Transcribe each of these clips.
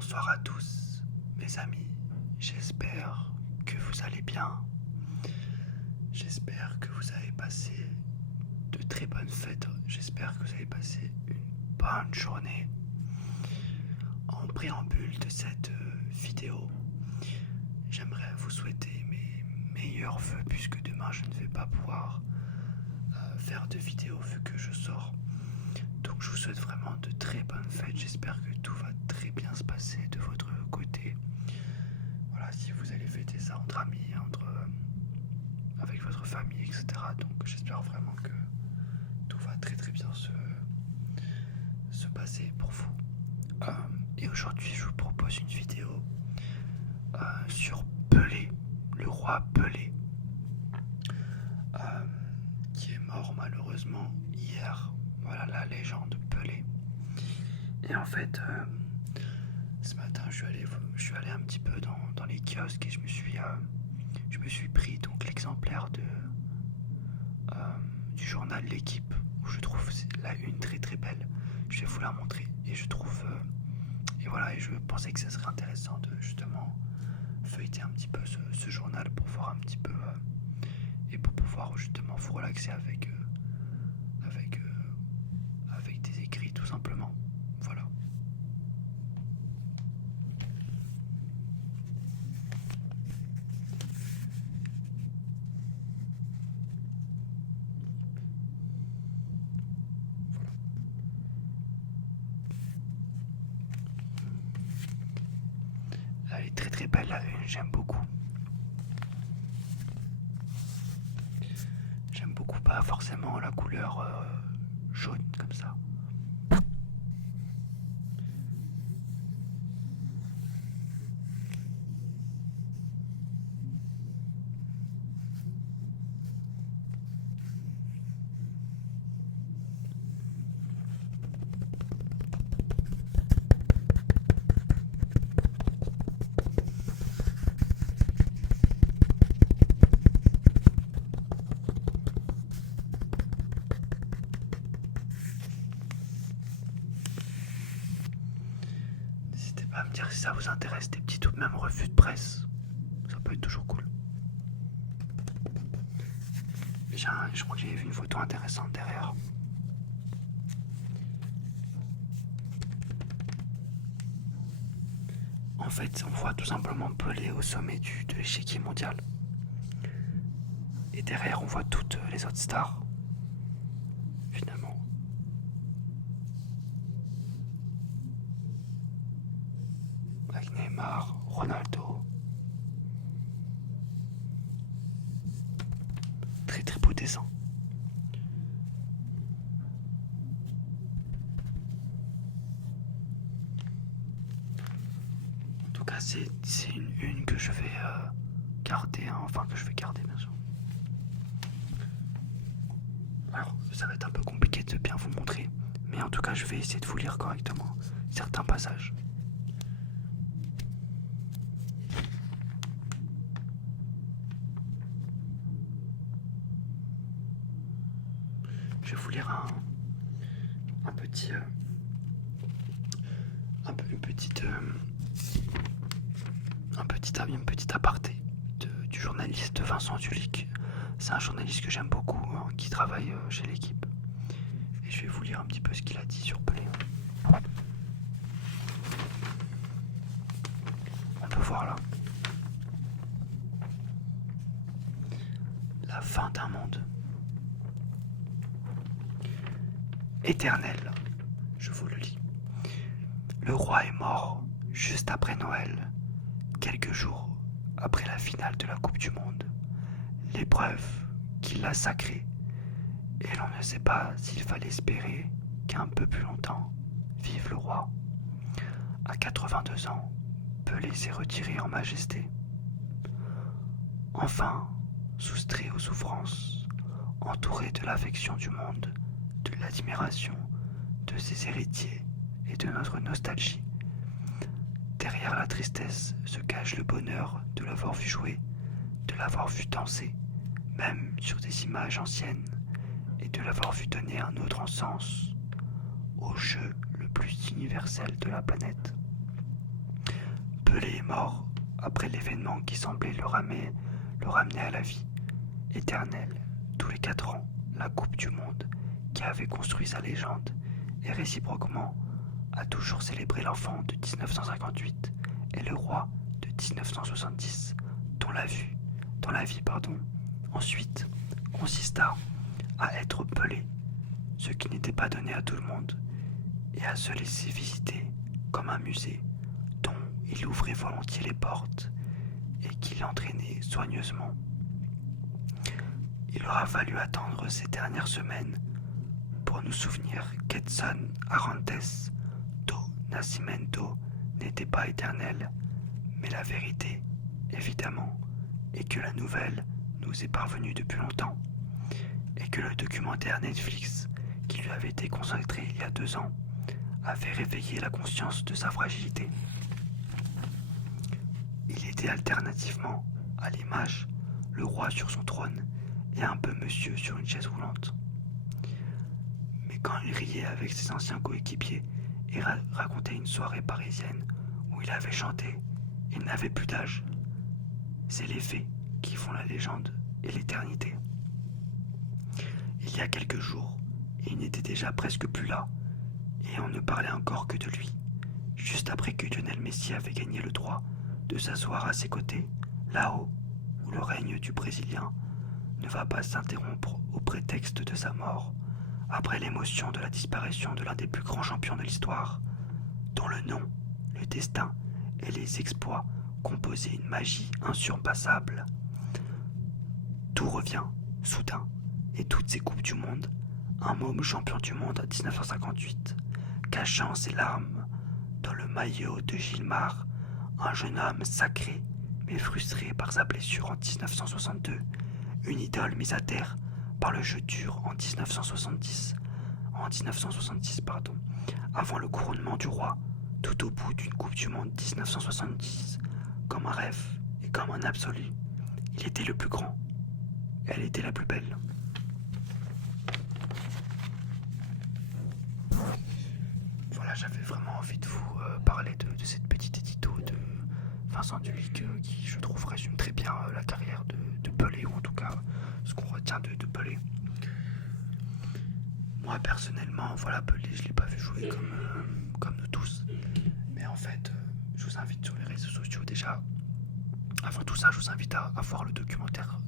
Bonsoir à tous, mes amis. J'espère que vous allez bien. J'espère que vous avez passé de très bonnes fêtes. J'espère que vous avez passé une bonne journée. En préambule de cette vidéo, j'aimerais vous souhaiter mes meilleurs vœux puisque demain je ne vais pas pouvoir faire de vidéo vu que je sors. Donc je vous souhaite vraiment de très bonnes fêtes. J'espère que tout va très bien se passer de votre côté. Voilà, si vous allez fêter ça entre amis, avec votre famille, etc. Donc j'espère vraiment que tout va très très bien se passer pour vous. Et aujourd'hui je vous propose une vidéo sur Pelé, le roi Pelé, qui est mort malheureusement hier. Voilà la légende Pelé. Et en fait, ce matin, je suis allé un petit peu dans les kiosques et je me suis pris donc l'exemplaire du journal L'Équipe où je trouve la une très très belle. Je vais vous la montrer et je trouve et voilà, et je pensais que ça serait intéressant de justement feuilleter un petit peu ce journal pour voir un petit peu et pour pouvoir justement vous relaxer avec des écrits tout simplement. Voilà. Elle est très très belle la une, j'aime beaucoup. J'aime beaucoup pas forcément la couleur jaune comme ça. N'hésitez pas à me dire si ça vous intéresse, des petites ou même revues de presse. Ça peut être toujours cool. Je crois que j'ai vu une photo intéressante derrière. En fait, on voit tout simplement Pelé au sommet de l'échiquier mondial. Et derrière, on voit toutes les autres stars, finalement. Avec Neymar, Ronaldo. Très très beau dessin. En tout cas, c'est une que je vais garder, hein, enfin que je vais garder bien sûr. Alors, ça va être un peu compliqué de bien vous montrer, mais en tout cas, je vais essayer de vous lire correctement certains passages. Je vais vous lire une petite aparté du journaliste Vincent Dulic. C'est un journaliste que j'aime beaucoup, hein, qui travaille chez L'Équipe. Et je vais vous lire un petit peu ce qu'il a dit sur Pelé. On peut voir là. La fin d'un monde. Éternel, je vous le lis. Le roi est mort juste après Noël, quelques jours après la finale de la Coupe du Monde, l'épreuve qui l'a sacré, et l'on ne sait pas s'il fallait espérer qu'un peu plus longtemps vive le roi. À 82 ans, Pelé s'est retiré en majesté. Enfin, soustrait aux souffrances, entouré de l'affection du monde, de l'admiration de ses héritiers et de notre nostalgie. Derrière la tristesse se cache le bonheur de l'avoir vu jouer, de l'avoir vu danser, même sur des images anciennes, et de l'avoir vu donner un autre sens au jeu le plus universel de la planète. Pelé est mort après l'événement qui semblait le ramener à la vie éternelle. Tous les 4 ans, la Coupe du Monde, qui avait construit sa légende, et réciproquement a toujours célébré l'enfant de 1958 et le roi de 1970, dont la vie, ensuite consista à être Pelé, ce qui n'était pas donné à tout le monde, et à se laisser visiter comme un musée dont il ouvrait volontiers les portes et qu'il entraînait soigneusement. Il aura fallu attendre ces dernières semaines pour nous souvenir qu'Edson Arantes do Nascimento n'était pas éternel, mais la vérité, évidemment, est que la nouvelle nous est parvenue depuis longtemps, et que le documentaire Netflix qui lui avait été consacré il y a 2 ans avait réveillé la conscience de sa fragilité. Il était alternativement, à l'image, le roi sur son trône et un peu monsieur sur une chaise roulante. Mais quand il riait avec ses anciens coéquipiers et racontait une soirée parisienne où il avait chanté, il n'avait plus d'âge. C'est les faits qui font la légende et l'éternité. Il y a quelques jours, il n'était déjà presque plus là, et on ne parlait encore que de lui, juste après que Lionel Messi avait gagné le droit de s'asseoir à ses côtés, là-haut, où le règne du Brésilien ne va pas s'interrompre au prétexte de sa mort, après l'émotion de la disparition de l'un des plus grands champions de l'histoire, dont le nom, le destin et les exploits composaient une magie insurpassable. Tout revient, soudain, et toutes ces coupes du monde, un môme champion du monde à 1958, cachant ses larmes dans le maillot de Gilmar, un jeune homme sacré mais frustré par sa blessure en 1962, une idole mise à terre par le jeu dur en 1966, avant le couronnement du roi, tout au bout d'une Coupe du Monde 1970, comme un rêve et comme un absolu. Il était le plus grand, elle était la plus belle. Voilà, j'avais vraiment envie de vous parler de cette petite édito de Vincent Duvic qui, je trouve, résume très bien la carrière de Pelé, ou en tout cas ce qu'on retient de Pelé. Moi, personnellement, voilà, Pelé, je ne l'ai pas vu jouer comme nous tous. Mais en fait, je vous invite sur les réseaux sociaux déjà. Avant tout ça, je vous invite à voir le documentaire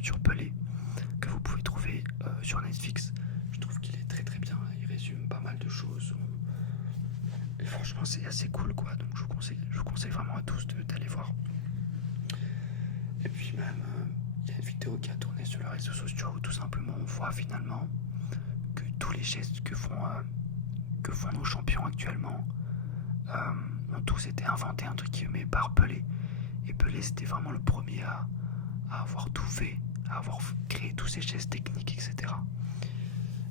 sur Pelé que vous pouvez trouver sur Netflix. Je trouve qu'il est très très bien, il résume pas mal de choses. Et franchement, c'est assez cool, quoi. Donc je vous conseille vraiment à tous d'aller voir. Et puis même, il y a une vidéo qui a tourné sur les réseaux sociaux où tout simplement on voit finalement que tous les gestes que font nos champions actuellement ont tous été inventés entre guillemets par Pelé. Et Pelé, c'était vraiment le premier à avoir tout fait, à avoir créé tous ces gestes techniques, etc.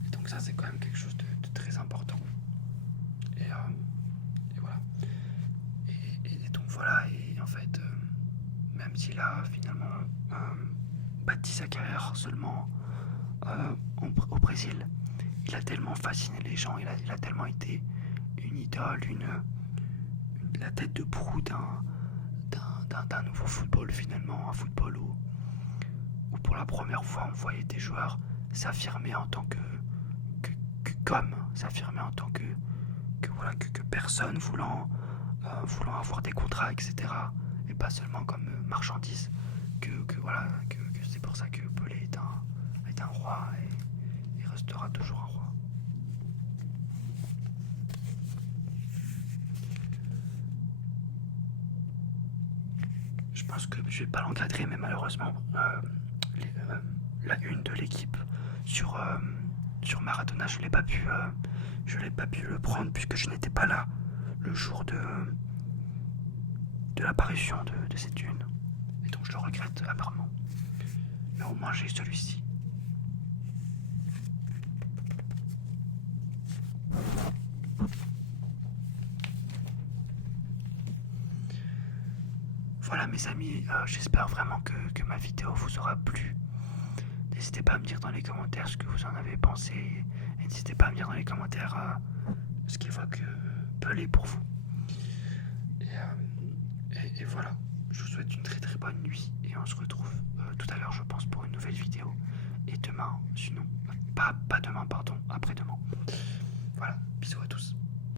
Et donc ça, c'est quand même quelque chose de très important. Et voilà. Et donc voilà, et en fait, même s'il a finalement bâti sa carrière seulement au Brésil, il a tellement fasciné les gens, il a tellement été une idole, la tête de proue d'un nouveau football finalement, un football où pour la première fois on voyait des joueurs s'affirmer en tant que personne voulant avoir des contrats, etc. Et pas seulement comme marchandise, que c'est pour ça que Pelé est un roi et restera toujours un roi. Je pense que je vais pas l'encadrer, mais malheureusement, la une de l'équipe sur Maradona, je l'ai pas pu le prendre puisque je n'étais pas là le jour de l'apparition de cette une. Et donc je le regrette apparemment. Mais au moins j'ai celui-ci. Voilà mes amis, j'espère vraiment que ma vidéo vous aura plu. N'hésitez pas à me dire dans les commentaires ce que vous en avez pensé. Et n'hésitez pas à me dire dans les commentaires ce qu'évoque Pelé pour vous. Et voilà, je vous souhaite une très très bonne nuit et on se retrouve tout à l'heure je pense pour une nouvelle vidéo. Et demain, sinon, pas demain pardon, après-demain. Voilà, bisous à tous.